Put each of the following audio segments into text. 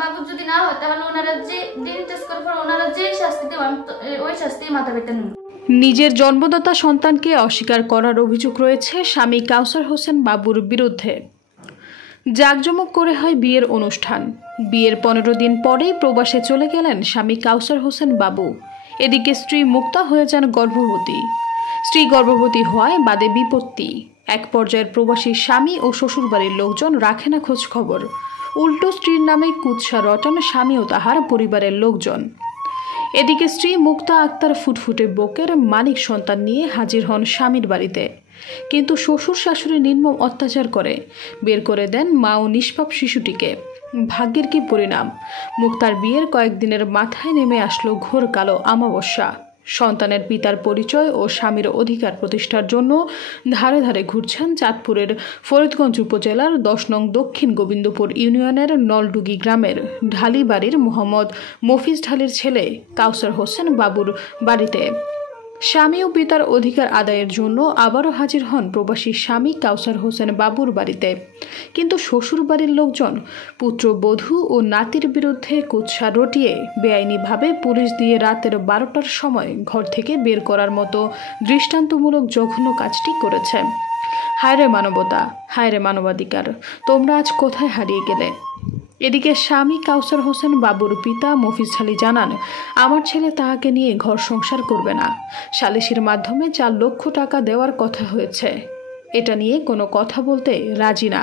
বাবু যদি না হয় তাহলে ওনারা যে দিন টেস্ট করার পর ওনারা যে শাস্তি দেবে আমি ওই শাস্তি মাথা পেতে নেব। নিজের জন্মদাতা সন্তানকে অস্বীকার করার অভিযোগ রয়েছে স্বামী কাউসার হোসেন বাবুর বিরুদ্ধে। জাঁকজমক করে হয় বিয়ের অনুষ্ঠান। বিয়ের 15 দিন পরেই প্রবাসে চলে গেলেন স্বামী কাউসার হোসেন বাবু। এদিকে স্ত্রী মুক্তা হয়ে যান গর্ভবতী। স্ত্রী গর্ভবতী হওয়ায় বাদে বিপত্তি। এক পর্যায়ের প্রবাসী স্বামী ও শ্বশুরবাড়ির লোকজন রাখে না খোঁজ খবর। উল্টো স্ত্রীর নামে কুৎসা রটান স্বামী ও তাহার পরিবারের লোকজন। এদিকে স্ত্রী মুক্তা আক্তার ফুটফুটে বুকের মানিক সন্তান নিয়ে হাজির হন স্বামীর বাড়িতে, কিন্তু শ্বশুর শাশুড়ি নির্মম অত্যাচার করে বের করে দেন মা ও নিষ্পাপ শিশুটিকে। ভাগ্যের কি পরিণাম! মুক্তার বিয়ের কয়েকদিনের মাথায় নেমে আসলো ঘোর কালো অমাবস্যা। সন্তানের পিতার পরিচয় ও স্বামীর অধিকার প্রতিষ্ঠার জন্য ধারে ধারে ঘুরছেন চাঁদপুরের ফরিদগঞ্জ উপজেলার 10 নং দক্ষিণ গোবিন্দপুর ইউনিয়নের নলডুগি গ্রামের ঢালি বাড়ির মোহাম্মদ মফিজ ঢালির ছেলে কাউসার হোসেন বাবুর বাড়িতে। স্বামী ও পিতার অধিকার আদায়ের জন্য আবারও হাজির হন প্রবাসী স্বামী কাউসার হোসেন বাবুর বাড়িতে, কিন্তু শ্বশুর বাড়ির লোকজন পুত্রবধূ ও নাতির বিরুদ্ধে কুৎসা রটিয়ে বেআইনিভাবে পুলিশ দিয়ে রাতের 12টার সময় ঘর থেকে বের করার মতো দৃষ্টান্তমূলক জঘন্য কাজটি করেছে। হায়রে মানবতা, হায়রে মানবাধিকার, তোমরা আজ কোথায় হারিয়ে গেলে? এদিকে স্বামী কাউসার হোসেন বাবুর পিতা মফিজ ঢালি জানান, আমার ছেলে তাহাকে নিয়ে ঘর সংসার করবে না। সালিসির মাধ্যমে 4 লক্ষ টাকা দেওয়ার কথা হয়েছে। এটা নিয়ে কোনো কথা বলতে রাজি না।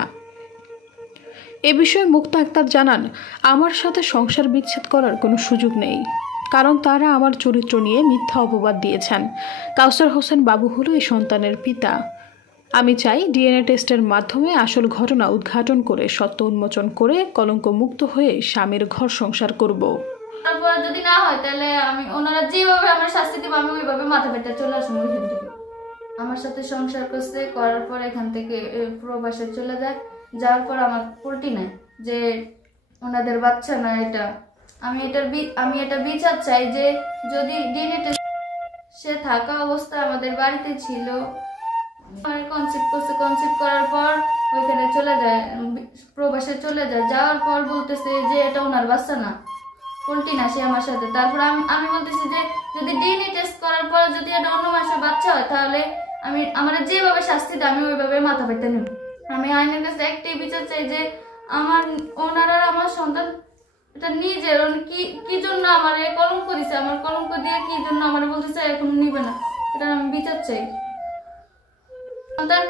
এ বিষয়ে মুক্তা আক্তার জানান, আমার সাথে সংসার বিচ্ছেদ করার কোনো সুযোগ নেই, কারণ তারা আমার চরিত্র নিয়ে মিথ্যা অপবাদ দিয়েছেন। কাউসার হোসেন বাবু হলো এই সন্তানের পিতা। আমি চাই ডিএনএ টেস্টের মাধ্যমে আসল ঘটনা উদ্ঘাটন করে সত্য উন্মোচন করে কলঙ্ক মুক্ত হয়ে স্বামীর ঘর সংসার করব। তারপর যদি না হয় তাহলে আমি ওনারা যেভাবে আমার শাস্তি দেব আমি ওইভাবে মাথা পেতে চলে আসবো। ওইখান থেকে আমার সাথে সংসার করছে, করার পর এখান থেকে প্রবাসে চলে যায়। যাওয়ার পর আমার পোল্টি নাই যে ওনাদের বাচ্চা না, এটা আমি এটা বিচার চাই যে যদি ডিএনএ টেস্ট সে থাকা অবস্থায় আমাদের বাড়িতে ছিল, কনসিভ করছে, কনসিভ করার পর ওইখানে চলে যায়, প্রবাসে চলে যায়। যাওয়ার পর বলতেছে যে এটা ওনার বাচ্চা না, পোল্ট্রি না, সে আমার সাথে। তারপর আমি বলতেছি যে যদি ডিএনএ টেস্ট করার পর যদি এটা অন্য মাসের বাচ্চা হয় তাহলে আমার যেভাবে শাস্তি দেয় আমি ওইভাবে মাথা পেতে নেব। আমি আইনের কাছে একটাই বিচার চাই যে ওনারা আমার সন্তান এটা নিজের কি জন্য আমার কলঙ্ক দিছে, আমার কলঙ্ক দিয়ে কি জন্য আমার বলতেছে এখন নিবে না, এটা আমি বিচার চাই।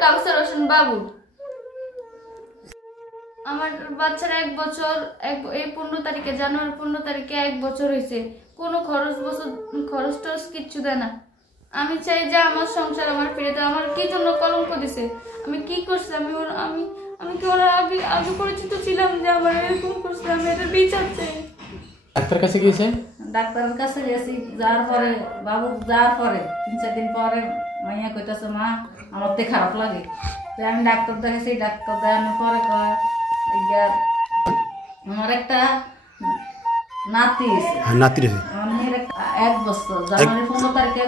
কাউসার হোসেন বাবু, আমার বাচ্চার 1 বছর, এই 15 তারিখে জানুয়ারি 15 তারিখে 1 বছর হয়েছে। কোনো খরচ টরচ কিচ্ছু দেয় না। আমি চাই যে আমার সংসার আমার ফিরে দেয়। আমার কি জন্য কলঙ্ক দিছে, আমি কি করছি, আমি কি ওরা আগে পরিচিত ছিলাম যে আমার এরকম করছে, আমি এটা বিচার চাই। ডাক্তার কাছে গিয়েছে? ডাক্তারের কাছে গেছি, যাওয়ার পরে বাবু যাওয়ার পরে 3-4 দিন পরে মাইয়া কইতাছে মা আমার তো খারাপ লাগে। তো আমি ডাক্তার দেখেছি, ডাক্তার দেখানোর পরে কয় আমার একটা নাতি হয়েছে। নাতি হয়েছে 1 বছর, জানুয়ারি 15 তারিখে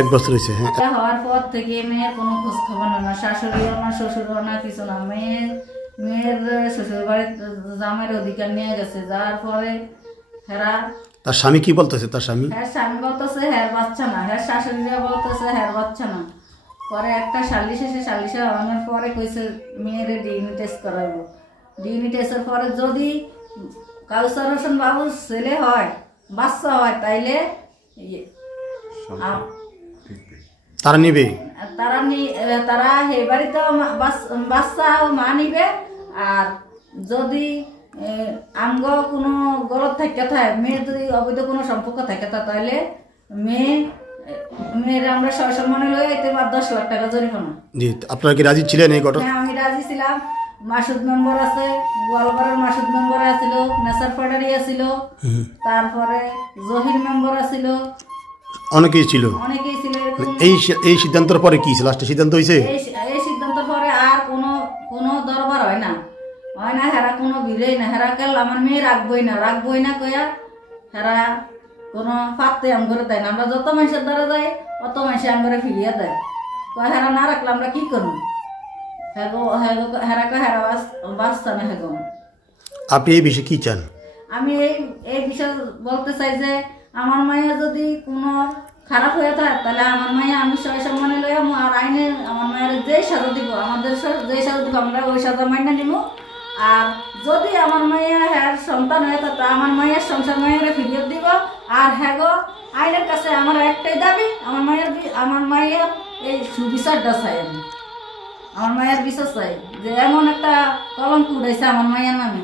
1 বছর হয়েছে। হওয়ার পর থেকে মেয়ের কোনো খোঁজ খবর না, শাশুড়িও না, শ্বশুরও না, কিছু না। মেয়ের শ্বশুর বাড়ির জামাইয়ের অধিকার নিয়ে গেছে। যাওয়ার পরে তার স্বামী কি বলতেছে? তার স্বামী বলতেছে হ্যাঁ বাচ্চা না, হ্যাঁ শাশুড়িরা বলতেছে হ্যাঁ বাচ্চা না। পরে একটা সালিশে আমার পরে কইছে মেয়ের ডিএনএ টেস্ট করাইবো। ডিএনএ টেস্টের পরে যদি কাউসার হোসেন বাবুর ছেলে হয়, বাচ্চা হয়, তাইলে তারা নিবে, তারা হে বাড়িতে বাচ্চা ও মা নিবে। আর যদি আঙ্গ কোনো গলত থাকে মেয়ের যদি অবৈধ কোনো সম্পর্ক থাকে তাহলে মেয়ের আমরা সম্মানে লয়ে এতে 10 লাখ টাকা জরিমানা। জি, আপনারা কি রাজি ছিলেন এই ঘটনা? হ্যাঁ, আমি রাজি ছিলাম। মাসুদ মেম্বার আছে, গোয়ালপাড়ার মাসুদ মেম্বার আছিল, নেসার ফাটারি আছিল, তারপরে জহির মেম্বার আছিল, অনেকেই ছিল। এই সিদ্ধান্তের পরে কি লাস্টে সিদ্ধান্ত হয়েছে? এই সিদ্ধান্তের পরে আর কোনো দরবার হয় না, হেরা কোনো ভিড়েই না। হেরা কাল আমার মেয়ে রাখবই না কয়া হেরা কোনো পাত্তে আম করে দেয় না। আমরা যত মানুষের দ্বারা যাই অত মানুষে আম করে ফিরিয়ে দেয়। হেরা না রাখলে আমরা কি করবো? হেরা বাঁচতা না। আপনি এই বিষয়ে কি চান? আমি এই বিষয়ে বলতে চাই যে আমার মাইয়া যদি কোনো খারাপ হয়ে থাকে তাহলে আমার মাইয়া আমি সবাই সম্মানে লইয়া আর আইনে আমার মায়ের যেই সাজা দিব আমাদের যেই সাজা দিব আমরা ওই সাজা মাইনা নিব। আর যদি আমার মাইয়া হ্যাঁ সন্তান হয়ে থাকে আমার মায়ের সংসার মায়ের ফিরিয়ে দিব। আর হ্যাঁ গো আইনের কাছে আমার একটাই দাবি আমার মায়ের এই সুবিচারটা চাই। আমি আমার মায়ের বিশ্বাস চাই যে এমন একটা কলঙ্ক উঠেছে আমার মায়ের নামে।